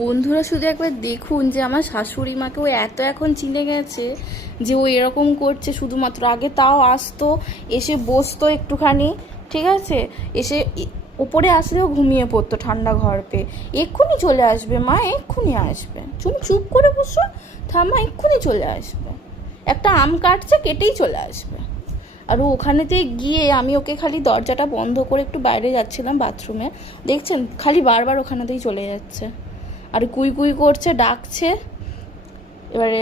বন্ধুরা শুধু একবার দেখুন যে আমার শাশুড়ি মাকে ও এত এখন চিনে গেছে যে ও এরকম করছে শুধুমাত্র। আগে তাও আসতো, এসে বসতো একটুখানি, ঠিক আছে, এসে ওপরে আসলেও ঘুমিয়ে পড়তো ঠান্ডা ঘর পেয়ে। এক্ষুনি চলে আসবে মা, এক্ষুনি আসবে, তুমি চুপ করে বসো, থামা, এক্ষুনি চলে আসবে। একটা আম কাটছে, কেটেই চলে আসবে। আর ওখানেতে গিয়ে আমি ওকে খালি দরজাটা বন্ধ করে একটু বাইরে যাচ্ছিলাম বাথরুমে, দেখছেন খালি বারবার ওখানেতেই চলে যাচ্ছে আর কুই কুই করছে, ডাকছে। এবারে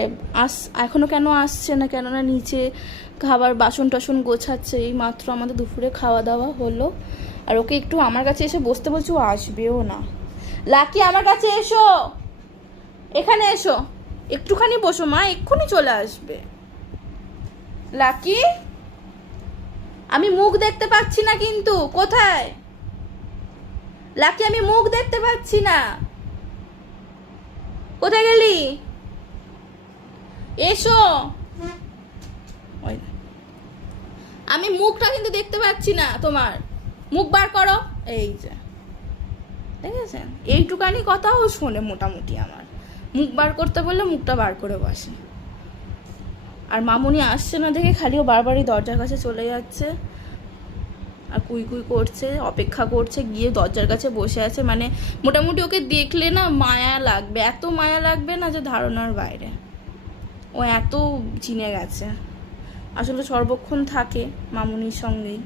এখনও কেন আসছে না, কেননা নিচে খাবার বাসন টাসন গোছাচ্ছে। এই মাত্র আমাদের দুপুরে খাওয়া দাওয়া হলো। আর ওকে একটু আমার কাছে এসে বসতে বলছি, ও আসবেও না। লাকি আমার কাছে এসো, এখানে এসো, একটুখানি বসো মা, এক্ষুনি চলে আসবে। লাকি, আমি মুখ দেখতে পাচ্ছি না কিন্তু, কোথায় লাকি? আমি মুখ দেখতে পাচ্ছি না, কোথায় গেলি? এসো। আমি মুখটা কিন্তু দেখতে পাচ্ছি না তোমার, মুখ বার করো। এই যে দেখেছেন, এইটুকানি কথাও শোনে মোটামুটি। আমার মুখ বার করতে বললে মুখটা বার করে বসে। আর মামুনি আসছে না দেখে খালিও বারবারই দরজার কাছে চলে যাচ্ছে আর কুই কুই করছে, অপেক্ষা করছে, গিয়ে দরজার কাছে বসে আছে। মানে মোটামুটি ওকে দেখলে না মায়া লাগবে, এত মায়া লাগবে না যে ধারণার বাইরে। ও এত চিনে গেছে, আসলে সর্বক্ষণ থাকে মামুনির সঙ্গেই,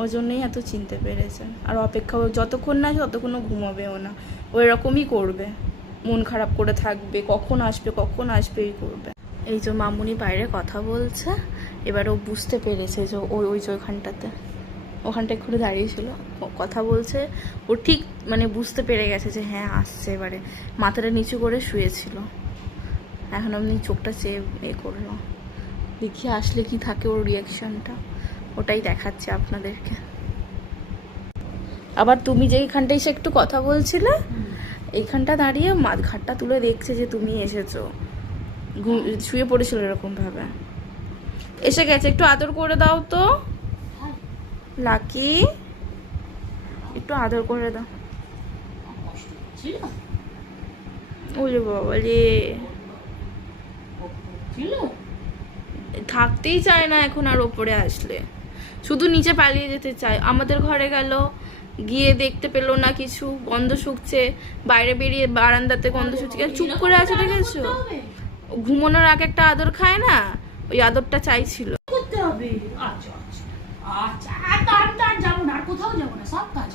ওই জন্যই এত চিনতে পেরেছে। আর অপেক্ষা যতক্ষণ না ততক্ষণও ঘুমাবেও না, ও এরকমই করবে, মন খারাপ করে থাকবে, কখন আসবে কখন আসবে এই করবে। এই যে মামুনি বাইরে কথা বলছে, এবার ও বুঝতে পেরেছে যে ওই যে ওখানটা একটু দাঁড়িয়েছিল, কথা বলছে। ও ঠিক মানে বুঝতে পেরে গেছে যে হ্যাঁ আসছে। এবারে মাথাটা নিচু করে শুয়েছিল, এখন আপনি চোখটা চেয়ে করলো। দেখি আসলে কি থাকে ওর রিয়াকশনটা, ওটাই দেখাচ্ছে আপনাদেরকে। আবার তুমি যে এইখানটা এসে একটু কথা বলছিলে, এইখানটা দাঁড়িয়ে ঘাটটা তুলে দেখছে যে তুমি এসেছো। শুয়ে পড়েছিল এরকম ভাবে, এসে গেছে। একটু আদর করে দাও তো লাকি, একটু আদর করে দাও। ওরে বাবা রে, থাকতেই চায় না এখন আর ওপরে আসলে, শুধু নিচে পালিয়ে যেতে চায়। আমাদের ঘরে গেল, গিয়ে দেখতে পেলো না কিছু, গন্ধ শুকছে, বাইরে বেরিয়ে বারান্দাতে গন্ধ শুকছে, চুপ করে আছে দেখেছো। ঘুমানোর আগে একটা আদর খায় না, ওই আদরটা চাইছিল। করতে হবে। আচ্ছা আচ্ছা আচ্ছা, আর যাবো না, আর কোথাও যাবো না, সব কাজ